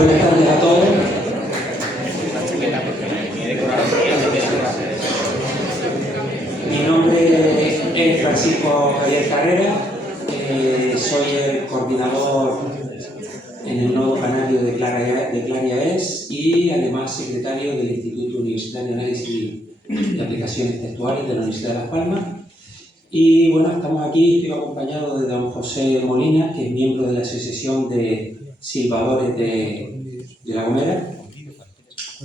Buenas tardes a todos. Mi nombre es Francisco Javier Carrera, soy el coordinador en el nodo canario de Claria.es y además secretario del Instituto Universitario de Análisis de Aplicaciones Textuales de la Universidad de Las Palmas. Y bueno, estamos aquí, estoy acompañado de don José Molina, que es miembro de la Asociación de Silbadores de La Gomera.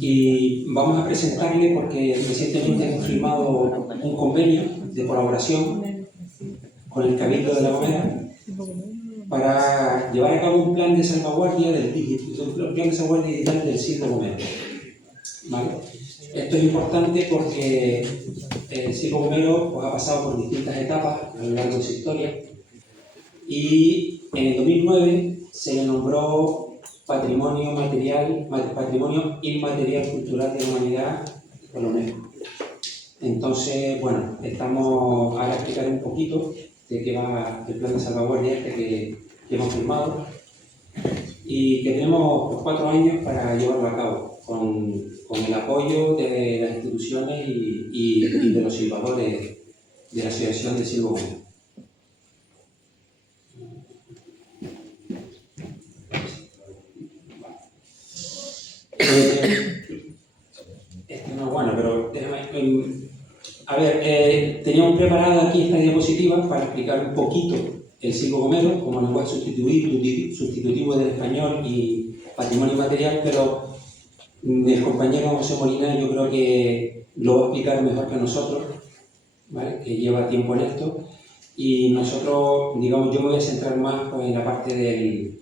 Y vamos a presentarle porque recientemente hemos firmado un convenio de colaboración con el Cabildo de La Gomera para llevar a cabo un plan de salvaguardia digital del Silbo Gomero. ¿Vale? Esto es importante porque el Silbo Gomero pues, ha pasado por distintas etapas a lo largo de su historia y en el 2009 se le nombró Patrimonio Inmaterial Cultural de la Humanidad por la UNESCO. Entonces, bueno, estamos ahora a explicar un poquito de qué va el plan de salvaguardia que hemos firmado y que tenemos pues, 4 años para llevarlo a cabo con el apoyo de las instituciones y de los silbadores de la Asociación de Silbo Gomero. Bueno, pero a ver, teníamos preparada aquí esta diapositiva para explicar un poquito el Silbo Gomero como lenguaje sustitutivo del español y patrimonio inmaterial, pero el compañero José Molina yo creo que lo va a explicar mejor que nosotros, ¿vale? Que lleva tiempo en esto, y nosotros, digamos, yo me voy a centrar más pues, en la parte del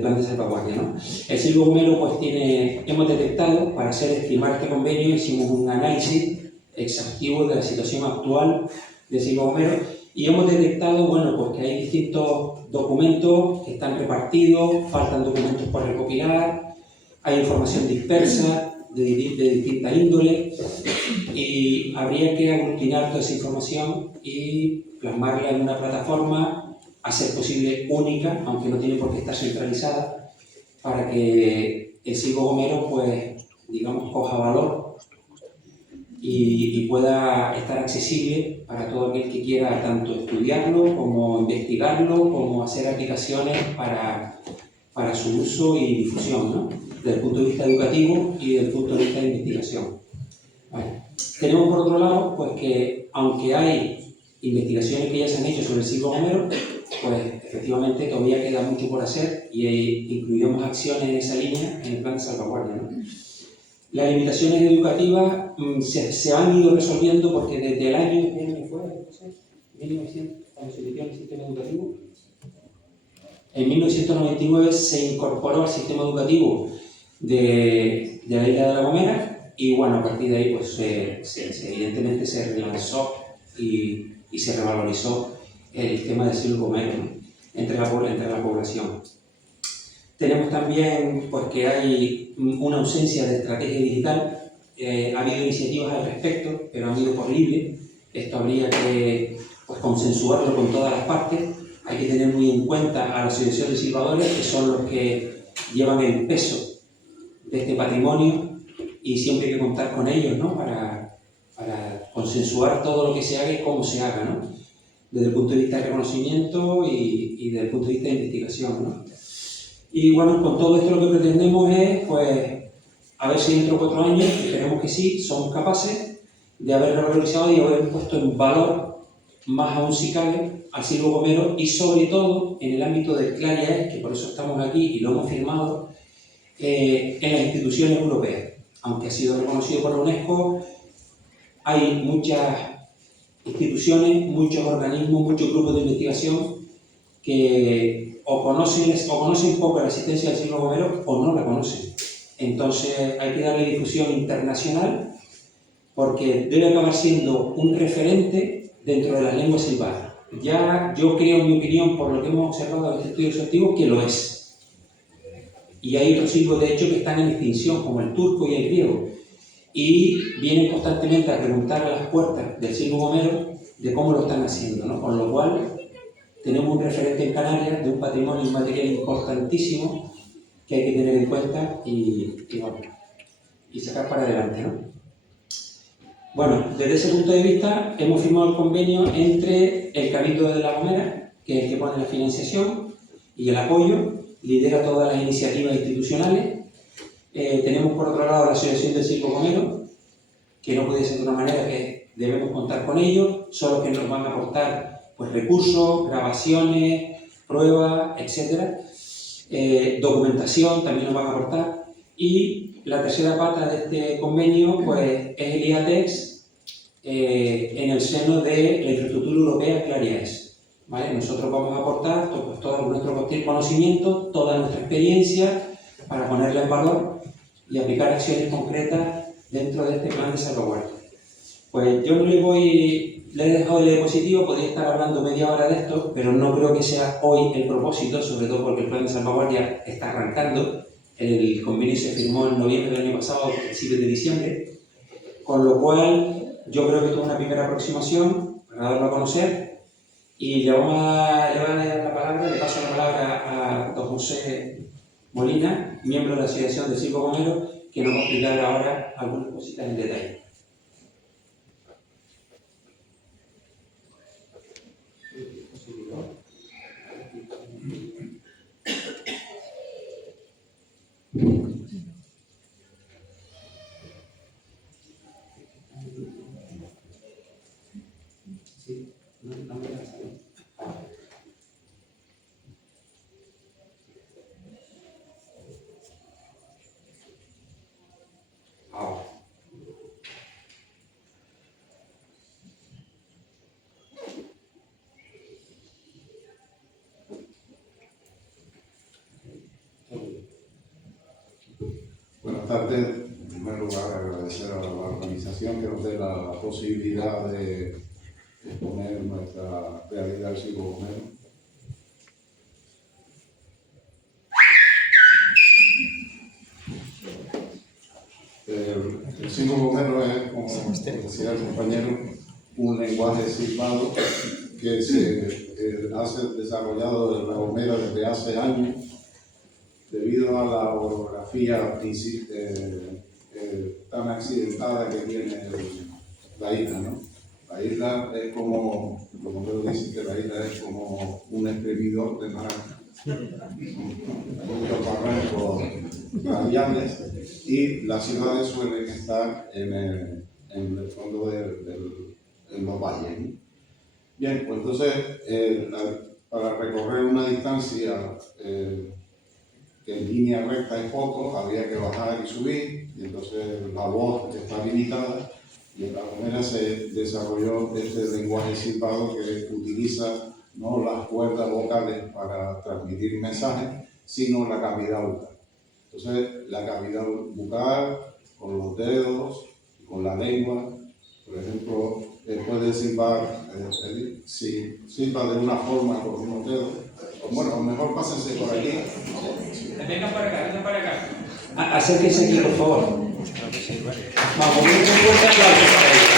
plan de salvaguardia, ¿no? El Silbo Gomero, pues hemos detectado, para estimar este convenio, hicimos un análisis exhaustivo de la situación actual del Silbo Gomero y hemos detectado, bueno, pues que hay distintos documentos que están repartidos, faltan documentos por recopilar, hay información dispersa de distinta índole y habría que aglutinar toda esa información y plasmarla en una plataforma a ser posible única, aunque no tiene por qué estar centralizada, para que el Silbo Gomero, pues, digamos, coja valor y pueda estar accesible para todo aquel que quiera tanto estudiarlo, como investigarlo, como hacer aplicaciones para su uso y difusión, ¿no? Desde el punto de vista educativo y desde el punto de vista de investigación. ¿Vale? Tenemos por otro lado, pues que aunque hay investigaciones que ya se han hecho sobre el Silbo Gomero, pues efectivamente todavía queda mucho por hacer y incluiremos acciones en esa línea en el plan de salvaguardia, ¿no? Las limitaciones educativas se han ido resolviendo porque desde el año, ¿qué fue? 1900, cuando se inició el sistema educativo, en 1999 se incorporó al sistema educativo de la isla de La Gomera y bueno, a partir de ahí pues evidentemente se relanzó y se revalorizó el tema del Silbo Gomero, ¿no? entre la población. Tenemos también pues, que hay una ausencia de estrategia digital. Ha habido iniciativas al respecto, pero han ido por libre. Esto habría que pues, consensuarlo con todas las partes. Hay que tener muy en cuenta a la Asociación de Silbadores, que son los que llevan el peso de este patrimonio y siempre hay que contar con ellos, ¿no? para consensuar todo lo que se haga y cómo se haga, ¿no? Desde el punto de vista de reconocimiento y desde el punto de vista de investigación, ¿no? Y bueno, con todo esto lo que pretendemos es, pues, a ver si dentro de 4 años, esperemos que sí, somos capaces de haber revalorizado y haber puesto en valor, más aún si cabe, al Silbo Gomero y sobre todo en el ámbito del Claria.es, que por eso estamos aquí y lo hemos firmado, en las instituciones europeas. Aunque ha sido reconocido por la UNESCO, hay muchas instituciones, muchos organismos, muchos grupos de investigación que o conocen poco la existencia del Silbo Gomero o no la conocen. Entonces hay que darle difusión internacional porque debe acabar siendo un referente dentro de las lenguas silbadas. Ya yo creo, en mi opinión, por lo que hemos observado en este estudio exhaustivo, que lo es. Y hay otros silbos, de hecho, que están en extinción, como el turco y el griego. Y vienen constantemente a preguntar a las puertas del Silbo Gomero de cómo lo están haciendo, ¿no? Con lo cual tenemos un referente en Canarias de un patrimonio inmaterial importantísimo que hay que tener en cuenta y sacar para adelante, ¿no? Bueno, desde ese punto de vista hemos firmado el convenio entre el Cabildo de La Gomera, que es el que pone la financiación y el apoyo, lidera todas las iniciativas institucionales. Tenemos por otro lado la Asociación del Circo Gomero, que no puede ser de una manera que debemos contar con ellos, son los que nos van a aportar pues, recursos, grabaciones, pruebas, etc. Documentación también nos van a aportar. Y la tercera pata de este convenio pues, es el IATEX en el seno de la infraestructura europea Clarias. ¿Vale? Nosotros vamos a aportar pues, todo nuestro conocimiento, toda nuestra experiencia para ponerla en valor y aplicar acciones concretas dentro de este plan de salvaguardia. Pues yo no le he dejado el diapositivo, podría estar hablando media hora de esto, pero no creo que sea hoy el propósito, sobre todo porque el plan de salvaguardia está arrancando. El convenio se firmó en noviembre del año pasado, a principios de diciembre, con lo cual yo creo que esto es una primera aproximación para darlo a conocer y le voy a dar la palabra, le paso la palabra a don José Molina, miembro de la Asociación del Circo Gomero, que nos va a explicar ahora algunas cositas en detalle. Sí, no me la sabe. Ahora. Buenas tardes. En primer lugar, agradecer a la organización que nos dé la posibilidad de exponer nuestra realidad del Circo Gomero. El Circo Gomero es, como decía el compañero, un lenguaje silbado que se ha desarrollado en La Gomera desde hace años debido a la orografía tan accidentada que tiene la isla, ¿no? La isla es como me dicen que la isla es como un exprimidor de naranja. Muchos barrancos radiales y las ciudades suelen estar en el fondo en los valles, ¿no? Bien, pues entonces para recorrer una distancia que en línea recta es poco, había que bajar y subir, y entonces la voz está limitada, y en La Gomera se desarrolló este lenguaje silbado que utiliza no las cuerdas vocales para transmitir mensajes, sino la cavidad bucal. Entonces, la cavidad bucal, con los dedos, con la lengua, por ejemplo, puede silbar, si silba de una forma con unos dedos, bueno, a lo mejor pásense por aquí. Vengan para acá. Acérquense aquí, por favor. Vamos, un fuerte aplauso para ellos.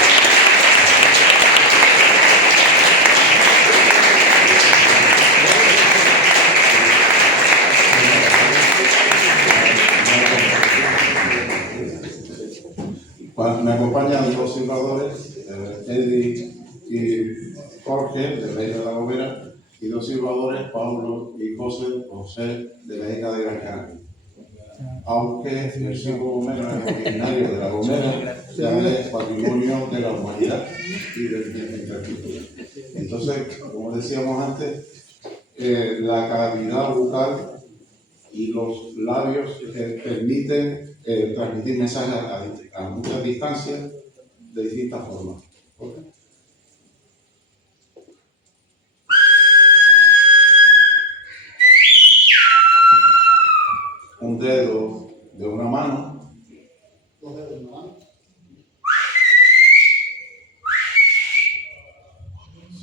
Me acompañan dos silbadores, Eddie y Jorge, de la isla de La Gomera, y dos silbadores, Pablo y José, de la isla de Gran Canaria. Aunque el Circo Gomero es originario de La Gomera, ya es patrimonio de la humanidad y del bien intercultural. Entonces, como decíamos antes, la cavidad bucal y los labios permiten transmitir mensajes a muchas distancias de distintas formas. ¿Okay? Un dedo de una mano. Dos dedos de una mano.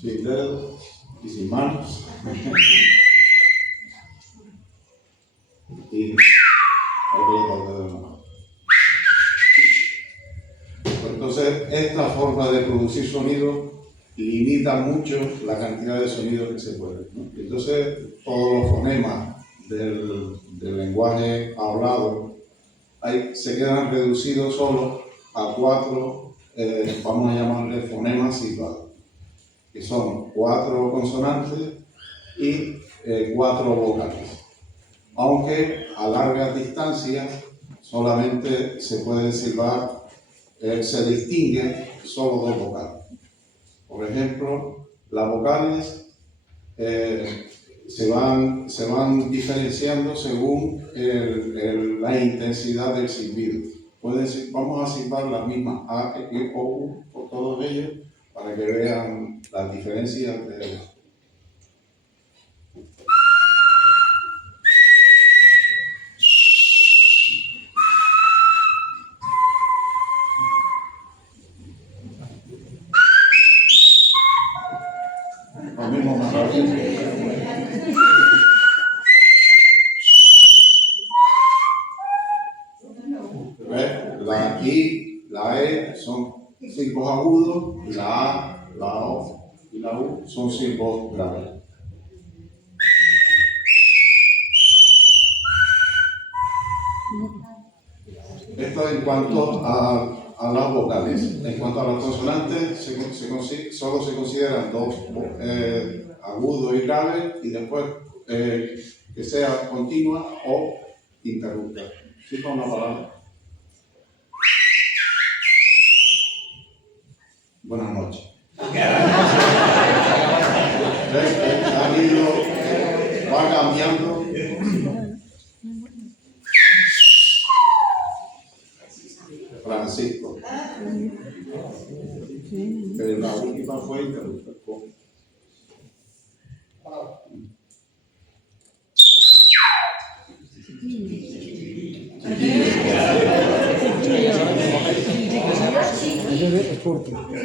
Sin dedos y sin manos. Y otro dedo de una mano. Entonces, esta forma de producir sonido limita mucho la cantidad de sonidos que se pueden, ¿no? Entonces, todos los fonemas del lenguaje hablado se quedan reducidos solo a 4, vamos a llamarle fonemas silbados, que son 4 consonantes y 4 vocales. Aunque a largas distancias solamente se puede silbar, se distingue solo 2 vocales. Por ejemplo, las vocales se van diferenciando según la intensidad del silbido. Vamos a silbar las mismas A, E, O, U por todos ellos para que vean las diferencias de... Lo mismo más rápido. La I, la E son silbos agudos, la A, la O y la U son silbos graves. Esto en cuanto a las vocales. En cuanto a las consonantes, solo se consideran 2 agudos y graves, y después que sea continua o interrupta. ¿Sí con una palabra? Buenas noches. Va cambiando. Francisco. Pero la última fue interrupta.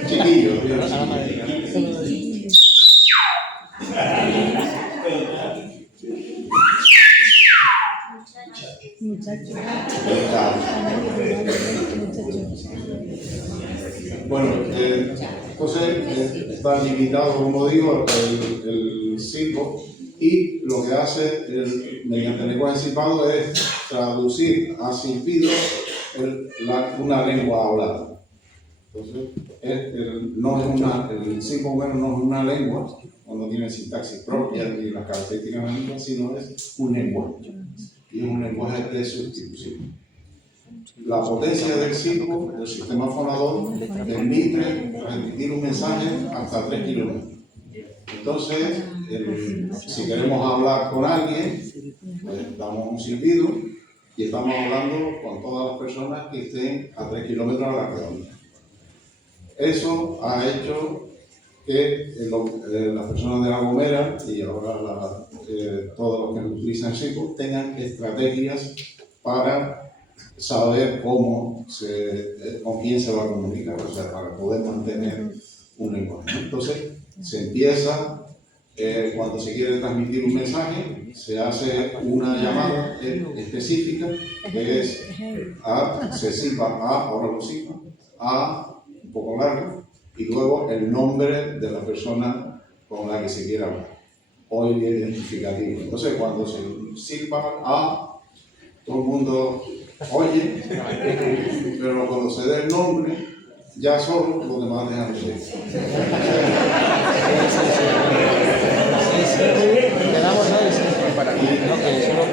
Chiquillo. Bueno, entonces está limitado, como digo, el silbo, y lo que hace mediante el lenguaje silbado es traducir a silbido una lengua hablada. Entonces, el silbo humano no es una lengua, no tiene sintaxis propia ni las características de la lengua, sino es un lenguaje. Y es un lenguaje de sustitución. La potencia del silbo, del sistema fonador, permite transmitir un mensaje hasta 3 kilómetros. Entonces, si queremos hablar con alguien, damos un silbido y estamos hablando con todas las personas que estén a 3 kilómetros a la redonda. Eso ha hecho que las personas de La Gomera y ahora todos los que utilizan el silbo tengan estrategias para saber con quién se va a comunicar, o sea, para poder mantener un lenguaje. Entonces, se empieza, cuando se quiere transmitir un mensaje, se hace una llamada específica, que es se silba A, ahora lo silba, A, un poco largo, y luego el nombre de la persona con la que se quiere hablar, o el identificativo. Entonces, cuando se silba A, todo el mundo oye, pero cuando se dé el nombre, ya solo los demás dejan de oír.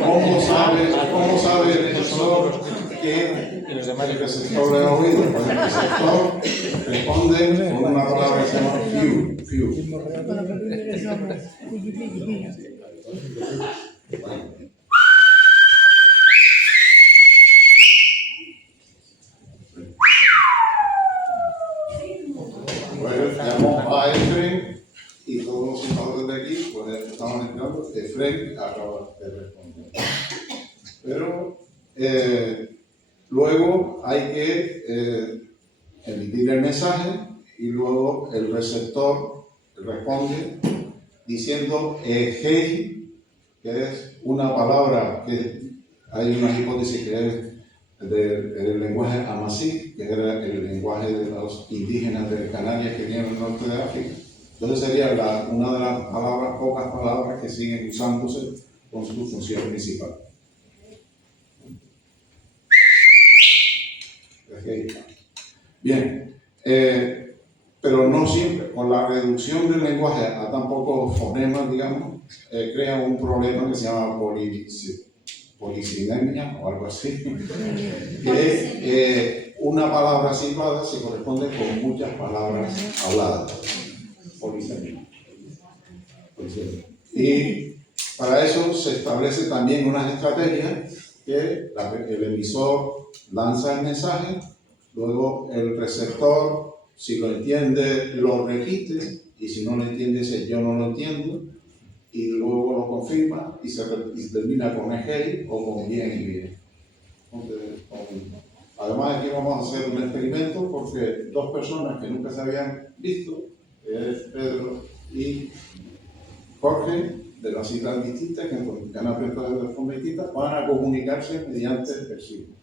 ¿Cómo sabe el profesor que el receptor le ha oído? Pues el receptor responde con una palabra que se llama few. Llamó a Efren y todos los silbadores de aquí pues estaban esperando. Efren acaba de responder. Pero luego hay que emitir el mensaje y luego el receptor responde diciendo hey, que es una palabra que hay una hipótesis que es del lenguaje amasí, que era el lenguaje de los indígenas de Canarias que vienen del norte de África. Entonces sería una de las pocas palabras que siguen usándose con su función principal. Bien, pero no siempre. Con la reducción del lenguaje a tan pocos fonemas, digamos, crea un problema que se llama polisinemia o algo así, que una palabra silbada se corresponde con muchas palabras habladas. Polisemia. Y para eso se establece también unas estrategias que el emisor lanza el mensaje, luego el receptor, si lo entiende, lo repite, y si no lo entiende, dice yo no lo entiendo, y luego lo confirma y termina con hey o con bien y bien. Además, aquí vamos a hacer un experimento porque dos personas que nunca se habían visto, Pedro y Jorge, de las islas distintas, que han aprendido de forma distinta, van a comunicarse mediante el signo.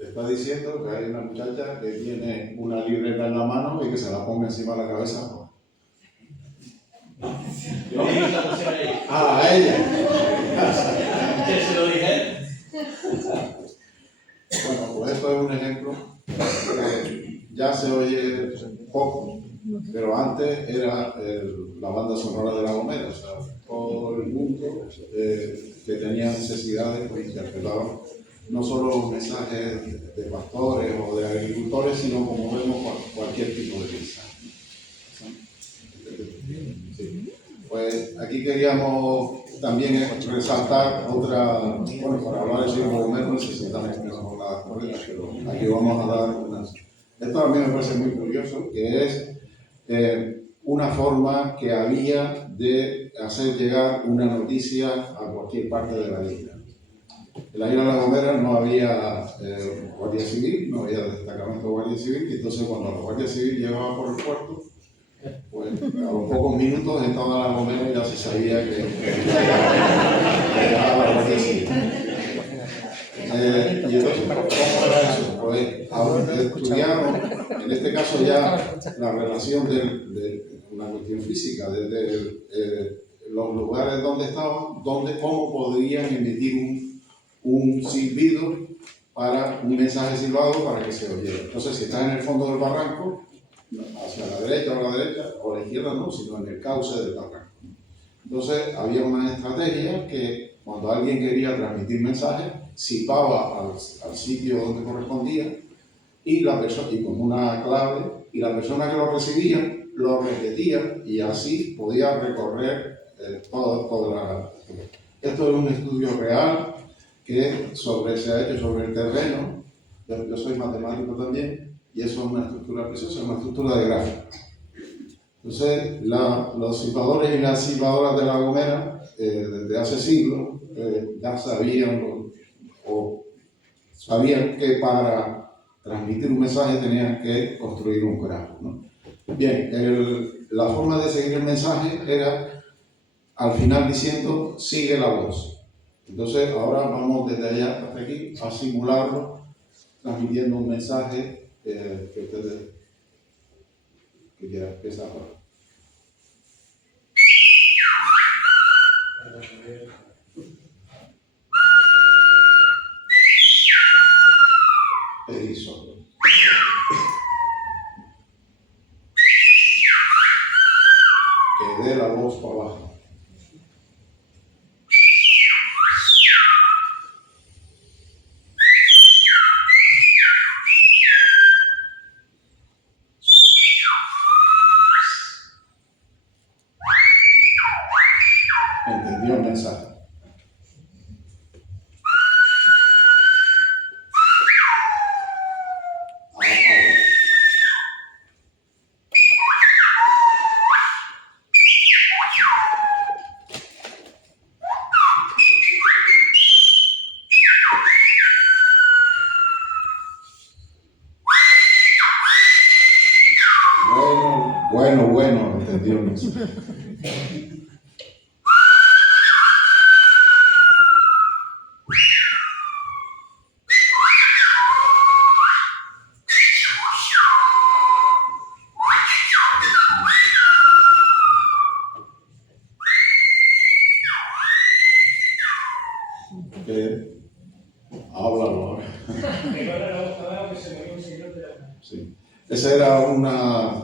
Está diciendo que hay una muchacha que tiene una libreta en la mano y que se la ponga encima de la cabeza. Yo dije la pusiera ahí. Ah, a ella. ¿Qué se lo dije? Bueno, pues esto es un ejemplo que ya se oye poco, pero antes era la banda sonora de La Gomera, o sea, todo el mundo que tenía necesidades pues interpretaban no solo los mensajes de pastores o de agricultores, sino como vemos cualquier tipo de mensaje. Sí. Pues aquí queríamos también resaltar otra, bueno, para hablar de siglo Gomero necesitamos que nos las correctas, pero aquí vamos a dar unas. Esto a mí me parece muy curioso, que es una forma que había de hacer llegar una noticia a cualquier parte de la isla. En la isla de La Gomera no había guardia civil, no había destacamento de guardia civil, y entonces cuando la guardia civil llegaba por el puerto, pues a los pocos minutos en toda La Gomera ya se sabía que llegaba la guardia civil. Y entonces, ¿cómo era eso? Pues estudiaron, en este caso ya, la relación de una cuestión física, desde los lugares donde estaban, cómo podrían emitir un silbido para un mensaje silbado para que se oyera. Entonces, si estás en el fondo del barranco, hacia la derecha o la izquierda no, sino en el cauce del barranco. Entonces, había una estrategia que cuando alguien quería transmitir mensajes, silbaba al sitio donde correspondía y con una clave, y la persona que lo recibía lo repetía y así podía recorrer toda la... Esto es un estudio real que se ha hecho sobre el terreno. Yo soy matemático también, y eso es una estructura preciosa, una estructura de gráfica. Entonces, los silbadores y las silbadoras de La Gomera, desde hace siglos, ya sabían que para transmitir un mensaje tenían que construir un grafo, ¿no? Bien, la forma de seguir el mensaje era al final diciendo sigue la voz. Entonces, ahora vamos desde allá hasta aquí a simularlo, transmitiendo un mensaje que ustedes quieran empezar ahora. Edison. dé la voz para abajo. ¿Entendió el mensaje? Bueno, entendió el mensaje. Háblalo. Sí. Esa era una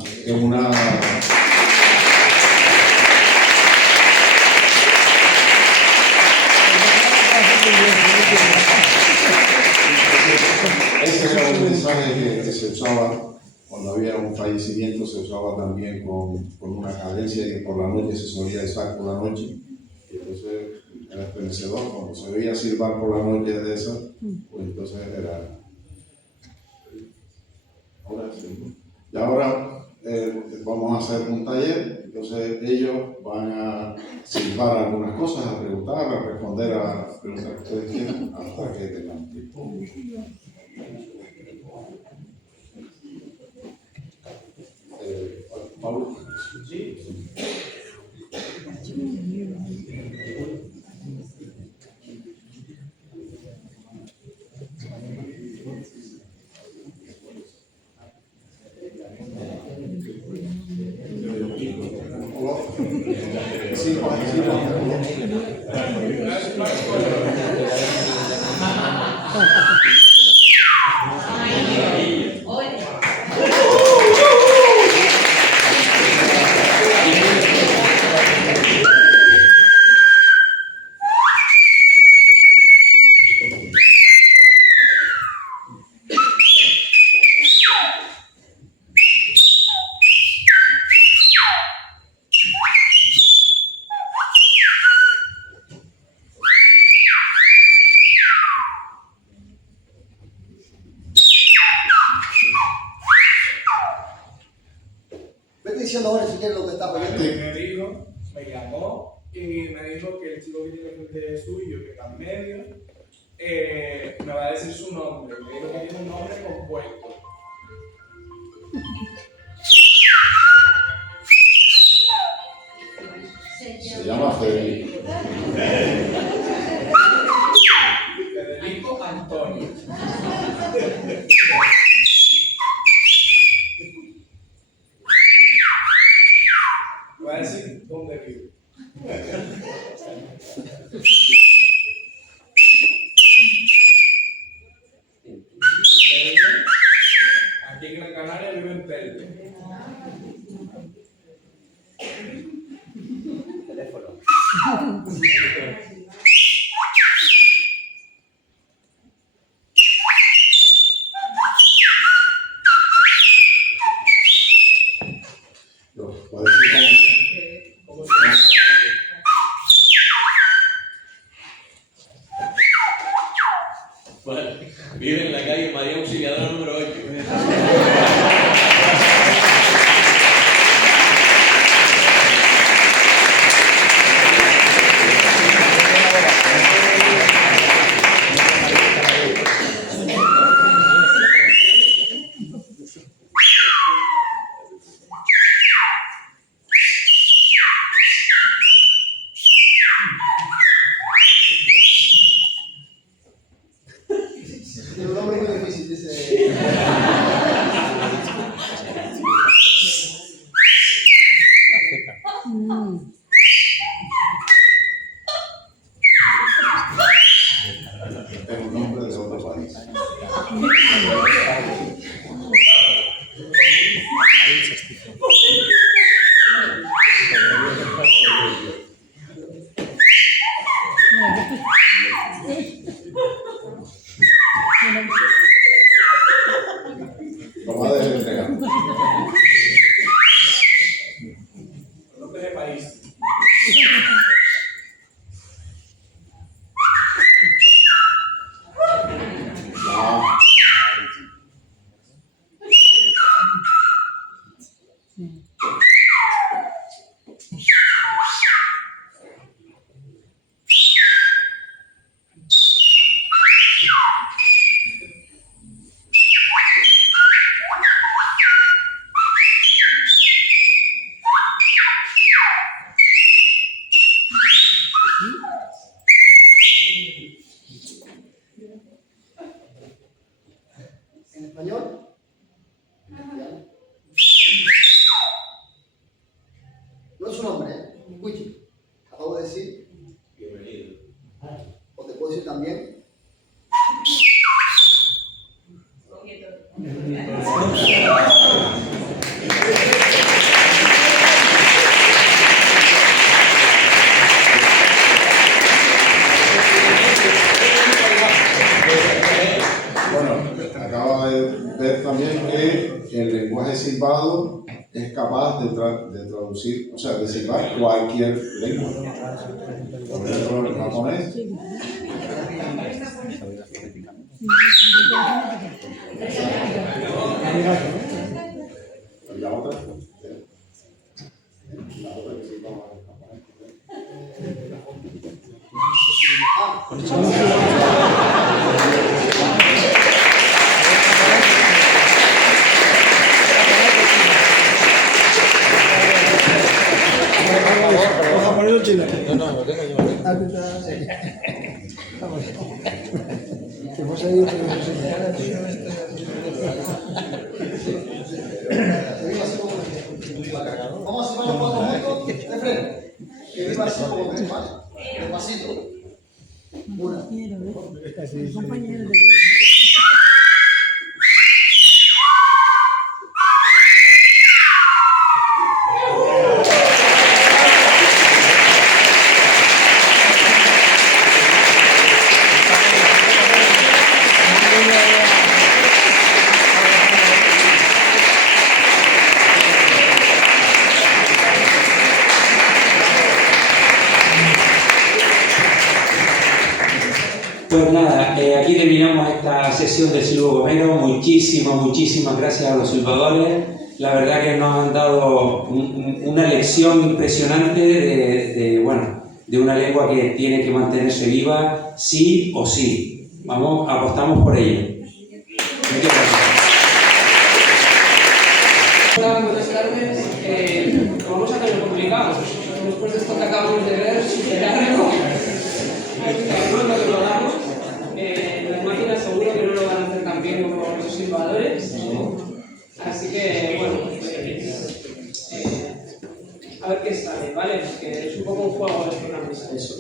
ese era un mensaje que se usaba cuando había un fallecimiento, se usaba también con una cadencia que por la noche se solía usar por la noche. Entonces era estremecedor, cuando se veía silbar por la noche de esa, pues entonces era. Ahora sí. Y ahora vamos a hacer un taller, entonces ellos van a silbar algunas cosas, a preguntar, a responder a las preguntas que ustedes quieran, hasta que tengan tiempo. Pablo. Sí. Diciendo ahora si quieres lo que está poniendo. Me llamó y me dijo que el chico que tiene frente suyo, que está en medio, me va a decir su nombre. Me dijo que tiene un nombre compuesto. Se llama Federico. Federico Antonio. Va a decir dónde vive. Aquí en Gran Canaria vive en Telde. Teléfono. Puede ser ¿Cómo se llama? Bueno, vive en la calle María Auxiliadora número 8. Tiene un nombre muy difícil, dice. es un nombre de otro país. Lo va a deletrear. Nombre de país. La ¿En español? No es un nombre, ¿eh? Escuche. Acabo de decir. Bienvenido. O te puedo decir también. Bueno, acaba de ver también que el lenguaje silbado es capaz de traducir, o sea, de silbar cualquier lengua. Por ejemplo, el japonés. ¿Y la otra? La otra que silbaba el japonés. ¿Japonés o chino? No, lo tengo yo. Que hemos ahí otro Vamos a hacer los cuatro juntos de frente. Que viva así como que ¿vale? Despacito. Una. compañero de Pues nada, aquí terminamos esta sesión del Silbo Gomero. Muchísimas gracias a los silbadores. La verdad que nos han dado una lección impresionante de una lengua que tiene que mantenerse viva sí o sí. Vamos, apostamos por ello. Muchas gracias. Hola, buenas tardes. Vamos a tener complicado. Después de esto que acabamos de ver, súper largo. Lo que logramos. Las máquinas seguro que no lo van a hacer tan bien como los silbadores. Así que, bueno, a ver qué sale, ¿vale? Porque es un poco un juego esto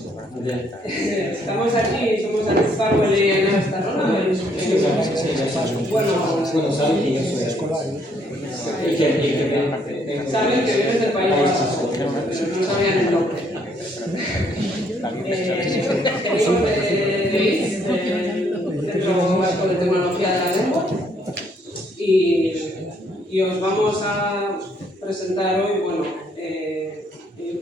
también. Estamos aquí, somos Alex Farwell y Ana Estarrona. Bueno, saben que vienes del País Vasco, pero no sabían el nombre. Venimos de IS, del Centro Vasco de Tecnología de la Lengua, y os vamos a presentar hoy, bueno,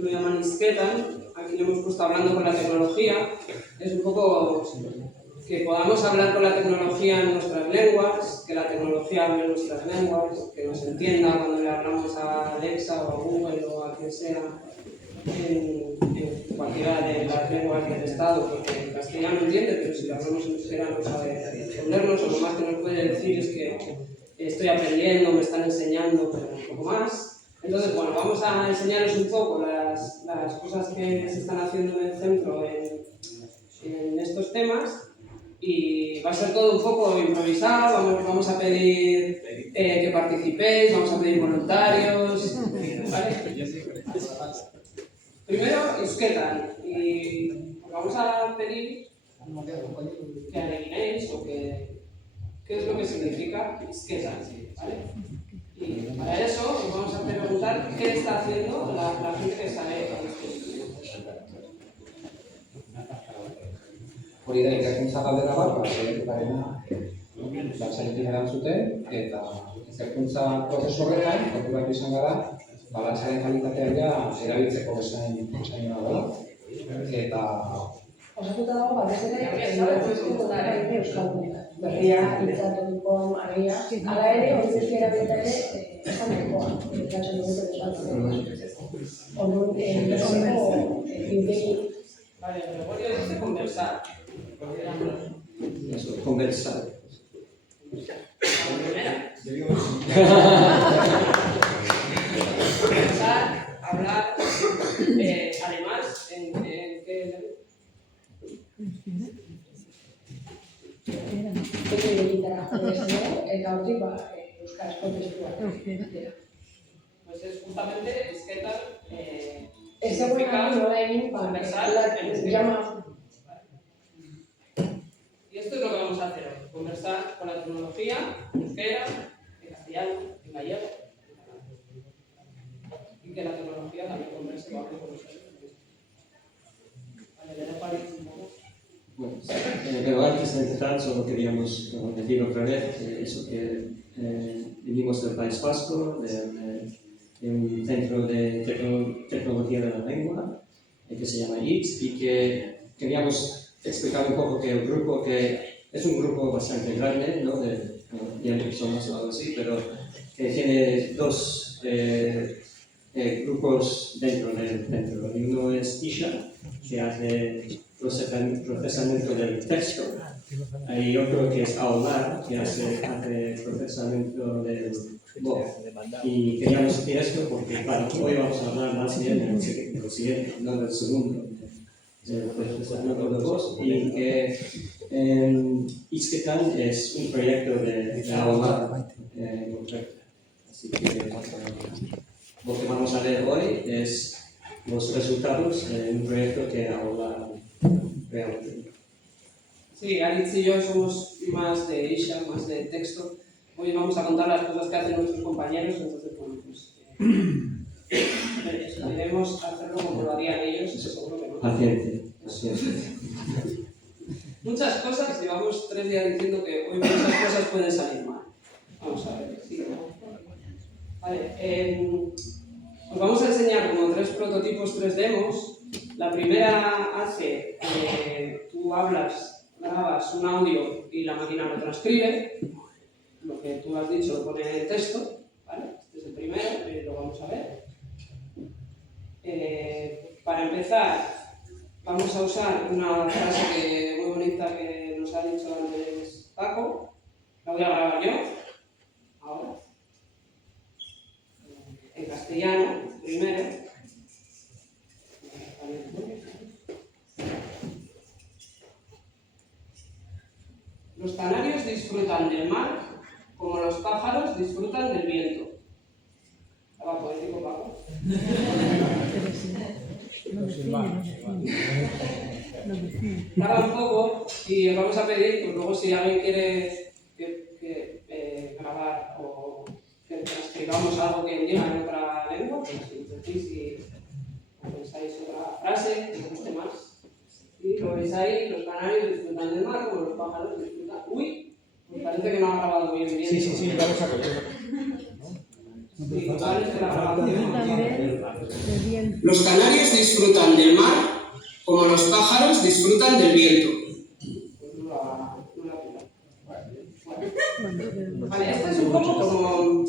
lo llaman Isketan, aquí lo hemos puesto hablando con la tecnología, es un poco que podamos hablar con la tecnología en nuestras lenguas, que la tecnología hable en nuestras lenguas, que nos entienda cuando le hablamos a Alexa o a Google o a quien sea en cualquiera de las lenguas del Estado, porque en castellano entiende, pero si le hablamos en euskera no sabe respondernos, o lo más que nos puede decir es que estoy aprendiendo, me están enseñando, pero un poco más. Entonces, bueno, vamos a enseñaros un poco las cosas que se están haciendo en el centro en estos temas. Y va a ser todo un poco improvisado, vamos a pedir que participéis, vamos a pedir voluntarios, ¿vale? Primero, Isketan, y vamos a pedir que adivinéis o qué es lo que significa Isketan, ¿vale? Y para eso os vamos a preguntar qué está haciendo la gente que sabe hori da ikerkuntza galdera bat, saiatukarena saiatik zuten, eta ikerkuntza prozesu horretan, konturatu izan gara, balantzaren kalitatea ja erabiltzeko bezain da. Eta osatuta dago batez ere euskalduna. Berria, litzatokiko agia. Hala ere, hori guztia erabileta ere, esan nahikoa. Ikatzen dute desbatzen. Orduan, enpresako bintegi. Vale, Gregorio dice conversar. eso, conversar. Conversar, hablar, además, ¿en qué? Beti egitara joan eta hortik euskarazko testuak. Pues es justamente hizketan Ez zegoen nola egin, llama. Y esto es lo que vamos a hacer hoy, conversar con la tecnología en euskera, en castellano, en gallego, y que la tecnología también converse con nosotros. Vale, le dejo ahí un poco. Bueno, pero antes de empezar solo queríamos decir otra vez eso que venimos del País Vasco, de un centro de tecnología de la lengua que se llama ITS, y que queríamos explicar un poco que el grupo, que es un grupo bastante grande, ¿no? De 10 personas o algo así, pero que tiene dos grupos dentro del centro. Y uno es Isha, que hace procesamiento del texto, hay otro que es Aomar, que hace procesamiento del voz. Y queríamos decir esto porque, claro, hoy vamos a hablar más bien del siguiente, no del segundo, del procesamiento de voz, y que Hizketan es un proyecto de Aomar en concreto. Así que lo que vamos a ver hoy es los resultados de un proyecto que Aomar realmente. Sí, Alitz y yo somos más de Isha, más de texto. Hoy vamos a contar las cosas que hacen nuestros compañeros, entonces, bueno, pues esperemos hacerlo como lo harían ellos, eso seguro que no. Paciente. Muchas cosas, llevamos 3 días diciendo que hoy muchas cosas pueden salir mal. Vamos a ver, sí. Vale, os vamos a enseñar como 3 prototipos, 3 demos. La primera hace que tú grabas un audio y la máquina lo transcribe. Lo que tú has dicho lo pone en el texto, ¿vale? Este es el primero, lo vamos a ver. Para empezar, vamos a usar una frase muy bonita que nos ha dicho antes Paco. La voy a grabar yo, ahora. En castellano, primero. Los canarios disfrutan del mar como los pájaros disfrutan del viento. Estaba poético, Paco. Graba un poco y os vamos a pedir, pues luego si alguien quiere grabar o que transcribamos algo que diga en otra lengua, pues si decís y pensáis otra frase que os guste más. Y lo veis ahí, los canarios disfrutan del mar como los pájaros disfrutan. Uy, pues parece que no ha grabado bien. Sí, ya lo saco yo. Los canarios disfrutan del mar como los pájaros disfrutan del viento. Vale, este es un poco como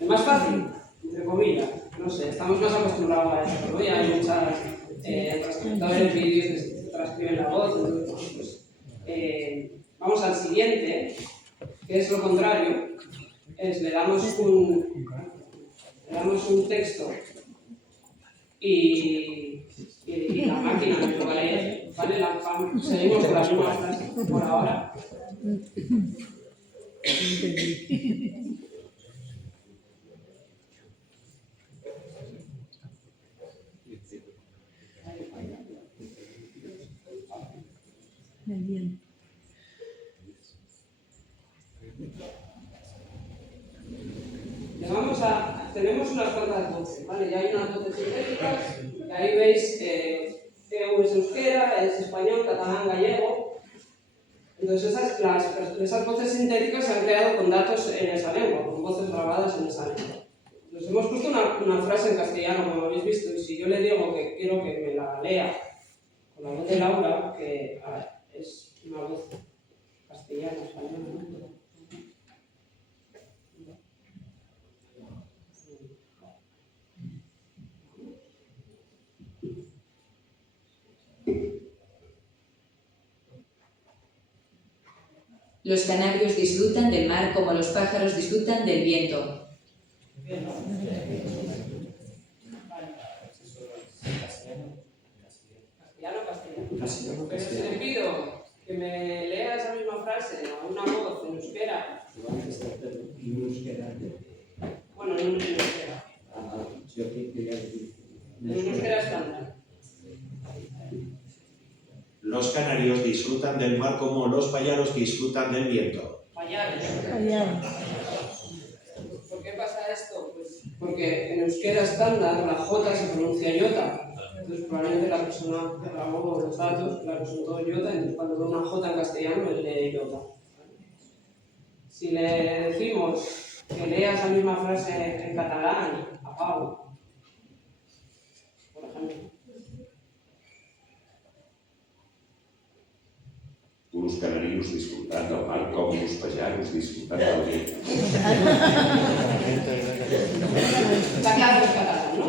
el más fácil, entre comillas. No sé, estamos más acostumbrados a esto, ¿no? Ya hay muchas transcriptores, vídeos que transcriben la voz, entonces, pues, vamos al siguiente, que es lo contrario. Le damos un texto y la máquina me lo va a leer, ¿vale? Seguimos con las mismas frases por ahora. Tenemos unas cuantas voces, ¿vale? Ya hay unas voces sintéticas, y ahí veis EU es euskera, es español, catalán, gallego, Entonces esas voces sintéticas se han creado con datos en esa lengua, con voces grabadas en esa lengua. Entonces hemos puesto una frase en castellano, como habéis visto, y si yo le digo que quiero que me la lea con la voz de Laura, que es una voz castellana, española, ¿no? Los canarios disfrutan del mar como los pájaros disfrutan del viento. Bien, ¿no? Castellano. Pero si le pido que me lea esa misma frase a una voz en euskera. Bueno, no en euskera. En euskera estándar. Los canarios disfrutan del mar como los payaros disfrutan del viento. Payaros. ¿Por qué pasa esto? Pues porque en euskera estándar la J se pronuncia iota. Entonces probablemente la persona que grabó los datos, claro, son todos iota, entonces cuando ve una J en castellano, él lee iota. Si le decimos que lea esa misma frase en catalán, a Pau, por ejemplo. Los canarios disfrutant del mar com els pajaros disfrutant del viento. Está claro el catalán, ¿no?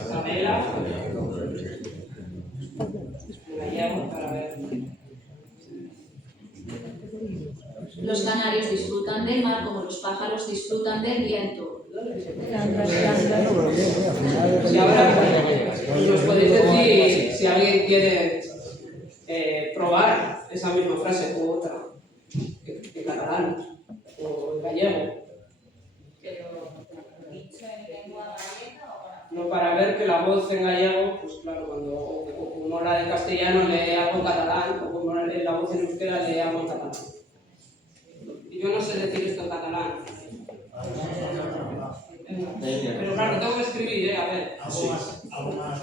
Isabela, gallego, para ver. Los canarios disfrutan del mar como los pájaros disfrutan del viento. Y ahora nos podéis decir si alguien quiere probar esa misma frase u otra, en catalán o en gallego. No, para ver que la voz en gallego, pues claro, cuando o como la de castellano lee algo en catalán, o como la voz en euskera lee algo en catalán. Y yo no sé decir esto en catalán. Pero claro, tengo que escribir, a ver. Algo más.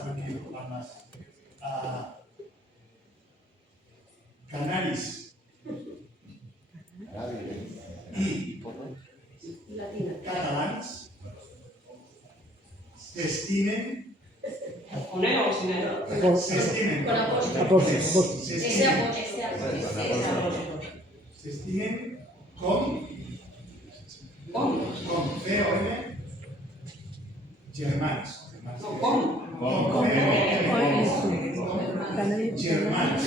Canaris y catalans se estimen. ¿Con E o sin E? Se estimen. Con apóstrofe. Se estimen con C-O-N germans. No, con. Germans.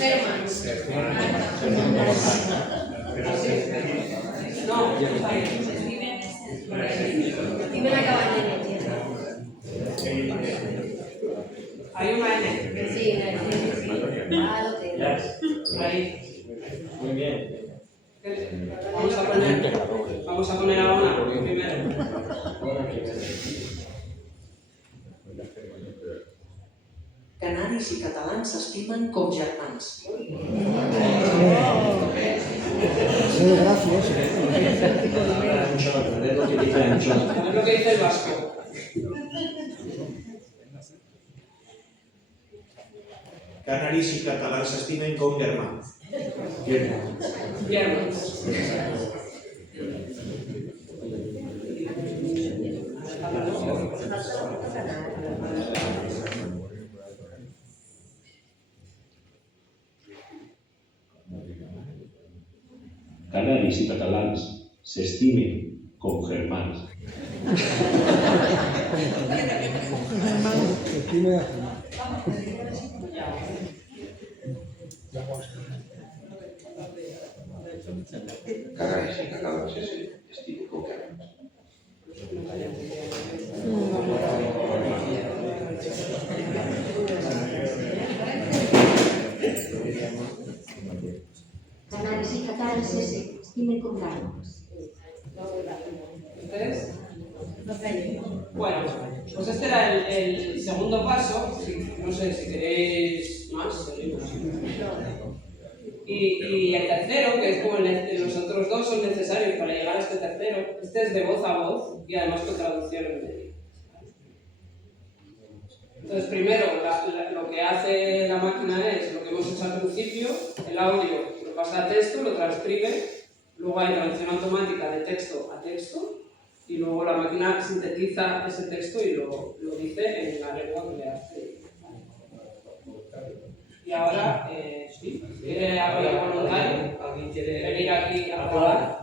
No, está bien. Steven acaba de decir. Hay una N. Sí, lo tengo. Ahí. Muy bien. Vamos a poner a Ona primero. Canaris i catalans s'estimen com germans. Es lo que dice Anchón. Es lo que dice el vasco. Canaris i catalans s'estimen com germans. Germans. Canaris i catalans s'estimen com germans. Canaris i catalans s'estimen com germans. Canaris y catalans se estimen con germans. ¿Ustedes? Bueno, pues este era el segundo paso. No sé si queréis más, seguimos. Y el tercero, que es como los otros dos son necesarios para llegar a este tercero. Este es de voz a voz y además con traducción en medio. Entonces, primero, lo que hace la máquina es lo que hemos hecho al principio, el audio lo pasa a texto, lo transcribe, luego hay traducción automática de texto a texto, y luego la máquina sintetiza ese texto y lo dice en la lengua que le hace. Y ahora, sí, ¿quiere alguien voluntario? ¿Alguien quiere venir aquí a hablar?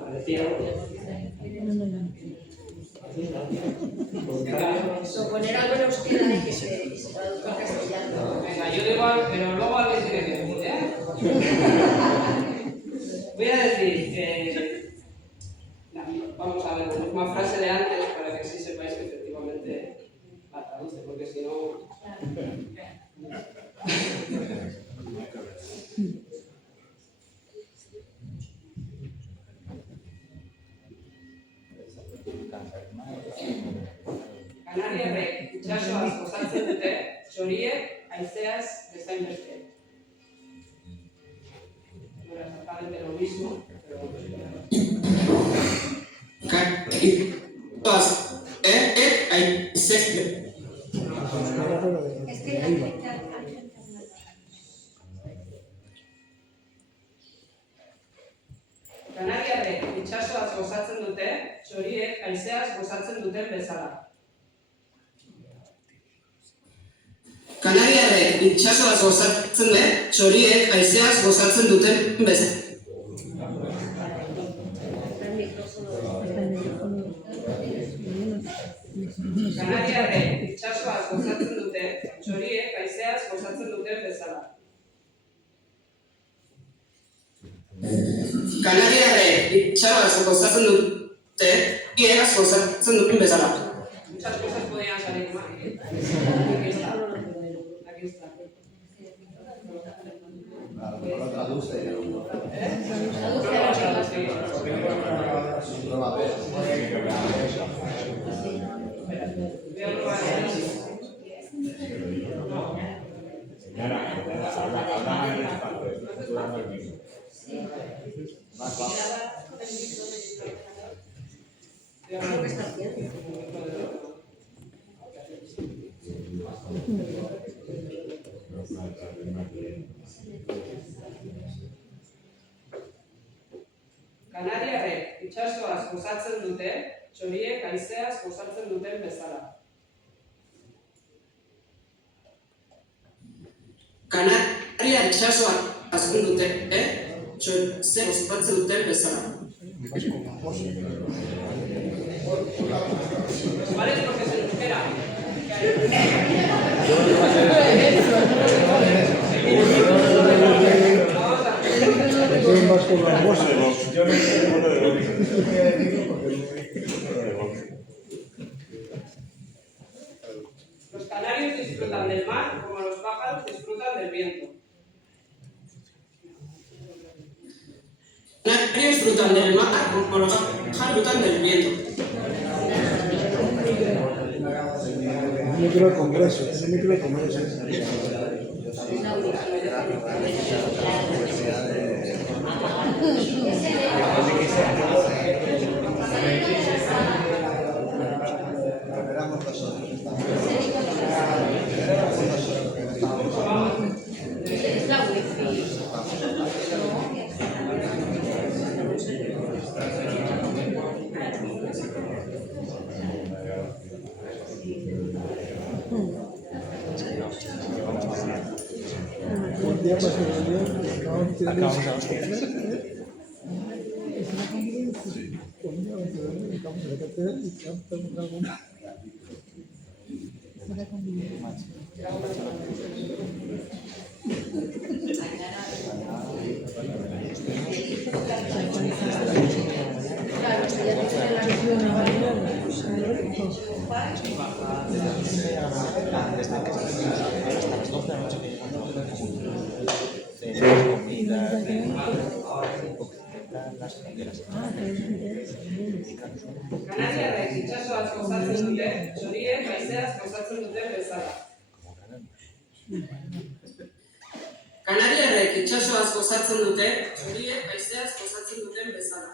Suponer algo en euskera y que se traduzca a castellano. Venga, yo digo algo, pero luego alguien tiene que decir, ¿eh? Voy a decir, vamos a ver, la misma frase de antes para que así sepáis que efectivamente la traduce, porque si no... Kanariarrek itsasoaz gozatzen dute, txoriek haizeaz bezain beste. No era exactamente lo mismo, pero... Kanariarrek itsasoaz gozatzen dute, txoriek haizeaz gozatzen duten bezala. Kanariarrek itsasoaz gozatzen dute, txoriek haizeaz gozatzen duten bezala. Kanariarrek itsasoaz gozatzen dute, txoriek haizeaz gozatzen duten bezala. Kanariarrek itsasoaz gozatzen dute, txoriek gozatzen duten bezala. Muchas cosas podrían salir mal, ¿eh? Aquí está. Aquí está. Lo traduce. Kanariarrek itsasoaz gozatzen dute, txoriek haizeaz gozatzen duten bezala. Kanariarrek itsasoaz gozatzen dute, txoriek gozatzen duten bezala. ¿Cuál es lo que se espera? Los canarios disfrutan del mar como los pájaros disfrutan del viento. Los canarios disfrutan del mar como los pájaros disfrutan del viento. Microcongreso. Kanariarrek itsasoaz gozatzen dute, txoriek haizeaz gozatzen duten bezala. Kanariarrek itsasoaz gozatzen dute, txoriek haizeaz gozatzen duten bezala.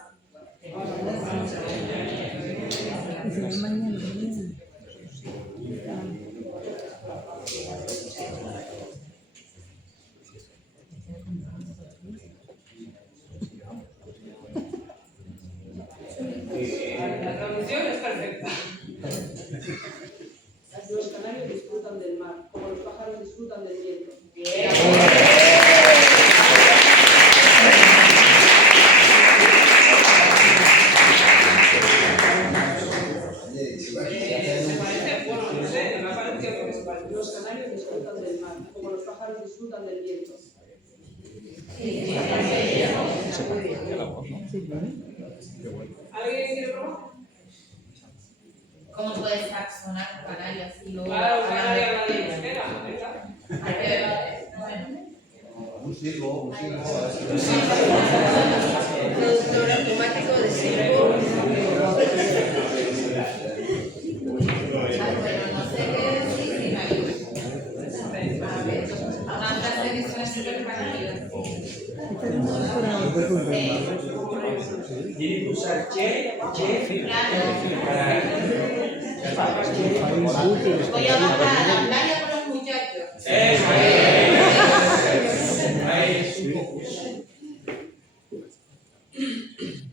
Me parece, bueno, no sé, me ha parecido que los canarios disfrutan del mar, como los pájaros disfrutan del viento. ¿Alguien quiere probar? ¿Cómo puedes taxonar Canarias y luego... Claro, Canarias habla de euskera, ¿verdad? Un silbo. Productor automático de silbo. No sé qué decir, una frase que suena súper canario. Tiene que usar che para... Voy a bajar a la playa con los muchachos.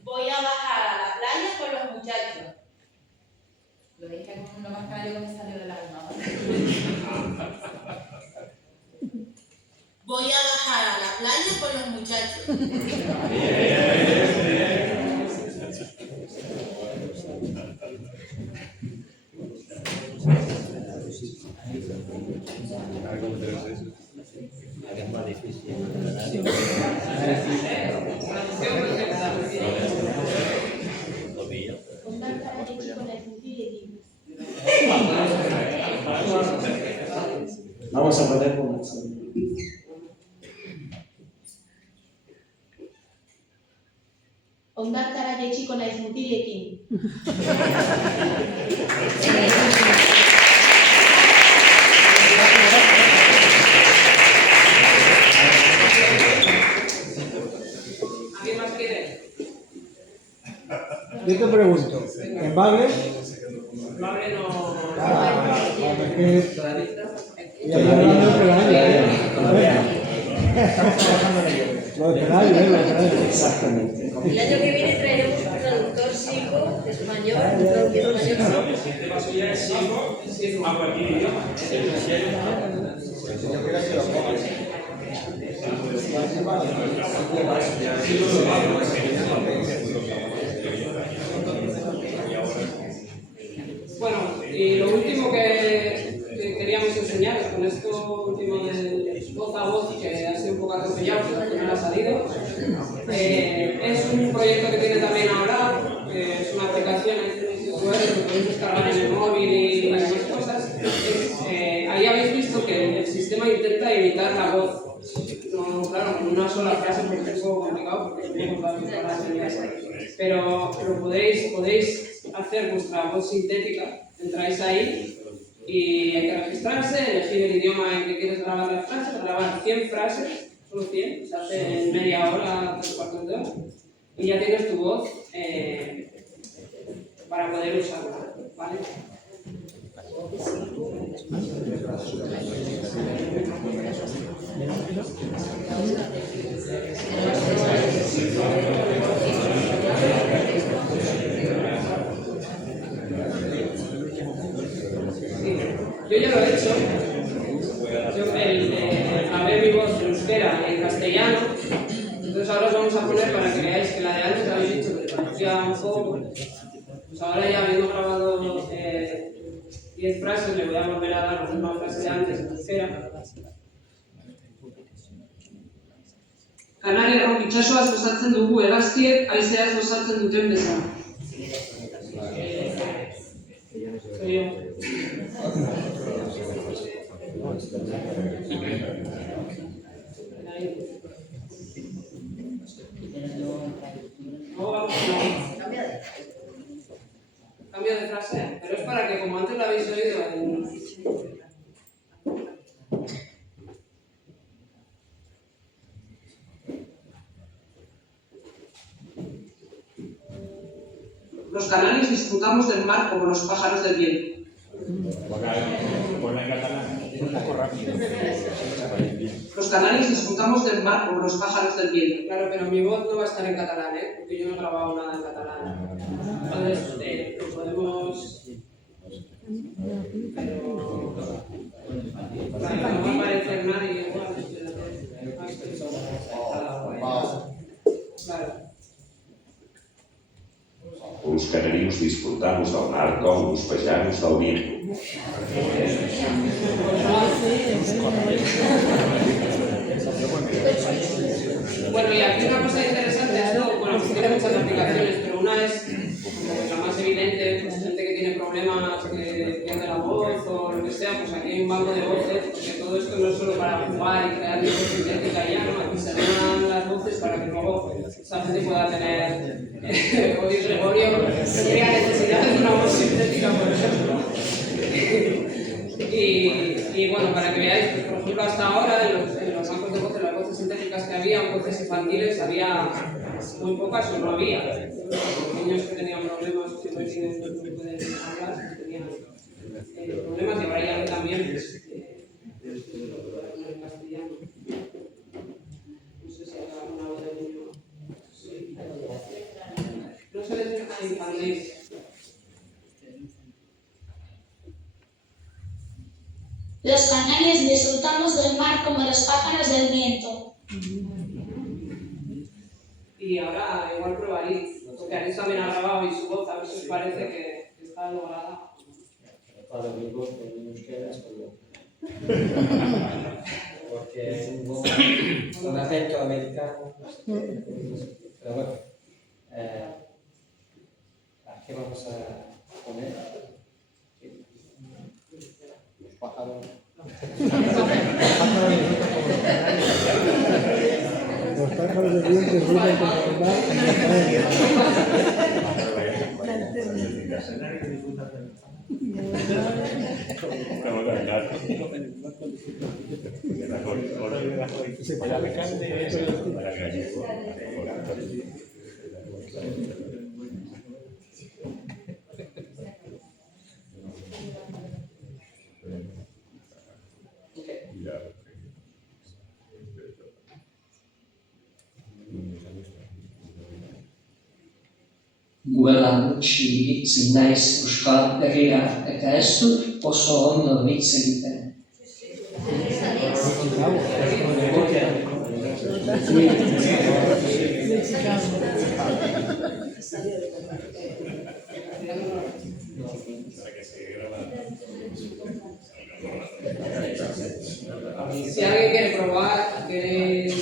Voy a bajar a la playa con los muchachos. Lo dije como lo más canario que me salió del alma. Voy a bajar a la playa con los muchachos. Es más difícil. Vamos a poner con una. Ondartara jaitsiko naiz mutilekin. ¿Alguien más quiere? Yo te pregunto, ¿en Bagle? Bagle no... Y ahí hablando de Canarias, estamos trabajando en ello. Lo de Canarias, Exactamente. El año que viene traeremos un traductor silbo español, traductor español. El siguiente paso ya es silbo a cualquier idioma. Bueno, y lo último que queríamos enseñaros con esto último del voz a voz, que ha sido un poco atropellado, pero al final ha salido, es un proyecto que tiene también ahora, que es una aplicación que podéis descargar en el móvil y demás cosas. Ahí habéis visto que el sistema intenta imitar la voz. No, claro, con una sola frase porque es un poco complicado, porque tenemos varias palabras, pero lo podéis hacer vuestra voz sintética. Entráis ahí y hay que registrarse, elegir el idioma en que quieres grabar las frases, grabar 100 frases, solo 100, se hace en media hora, 3/4 de hora, y ya tienes tu voz para poder usarla, ¿vale? Yo ya lo he hecho. A ver mi voz en euskera y en castellano. Entonces ahora os vamos a poner para que veáis que la de antes habéis dicho que parecía un poco. Pues ahora ya habiendo grabado 10 frases, le voy a volver a dar la misma frase de antes en euskera. Kanariar itsasoaz gozatzen dugu hegaztiek haizeaz gozatzen duten bezala. Cambio de frase, pero es para que, como antes lo habéis oído, los canarios disfrutamos del mar como los pájaros del viento. Los canarios disfrutamos del mar como los pájaros del viento. Claro, pero mi voz no va a estar en catalán, porque yo no he grabado nada en catalán. Entonces, podemos... Pero... Claro, no va a aparecer nadie igual. Claro. Els canarius disfrutamos del mar com los pajaros del viento. Bueno, y aquí una cosa interesante, esto, bueno, tiene muchas aplicaciones, pero una es la más evidente, pues gente que tiene problemas, que pierde la voz o lo que sea, pues aquí hay un banco de voces, porque todo esto no es solo para jugar y crear voz sintética ya, ¿no? Aquí se dan las voces para que luego esa gente pueda tener, oír Gregorio, tendría necesidad de una voz sintética, por ejemplo. Y bueno, para que veáis, pues, por ejemplo, hasta ahora en los bancos de voces, las voces sintéticas que había, voces infantiles, había muy pocas o no había. Los niños que tenían problemas, que no pueden hablar, que tenían problemas, y ahora ya también, pues, en castellano. No sé si hay alguna voz de niño. Sí. No se les infantil. Los canarios disfrutamos del mar como los pájaros del viento. Y ahora igual prueba Alice, porque Alice también ha grabado y su voz, a ver si os parece que está lograda. Para mi voz en euskera es como... Porque es un acento americano. Pero bueno, ¿qué vamos a poner? Los pájaros. Los pájaros de viento ruidan como el mar en el Duela gutxi hitz naiz Euskal Herria eta ez dut oso ondo hitz egiten. Si alguien quiere probar, queréis...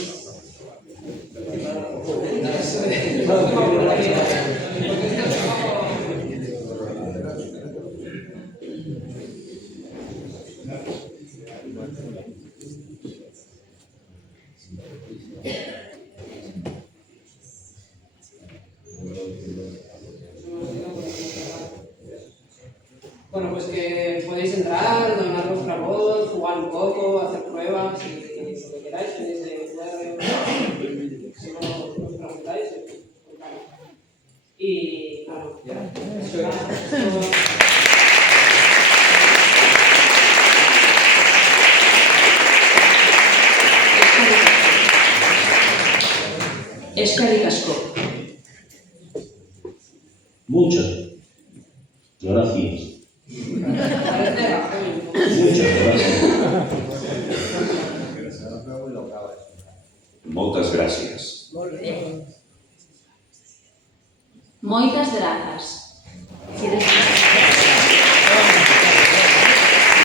Bueno, pues que podéis entrar, donar vuestra voz, jugar un poco, hacer pruebas, y lo que queráis, tenéis si no os preguntáis, y claro, Eskerrik asko. Muchas gracias. Moltes gràcies. Moitas grazas.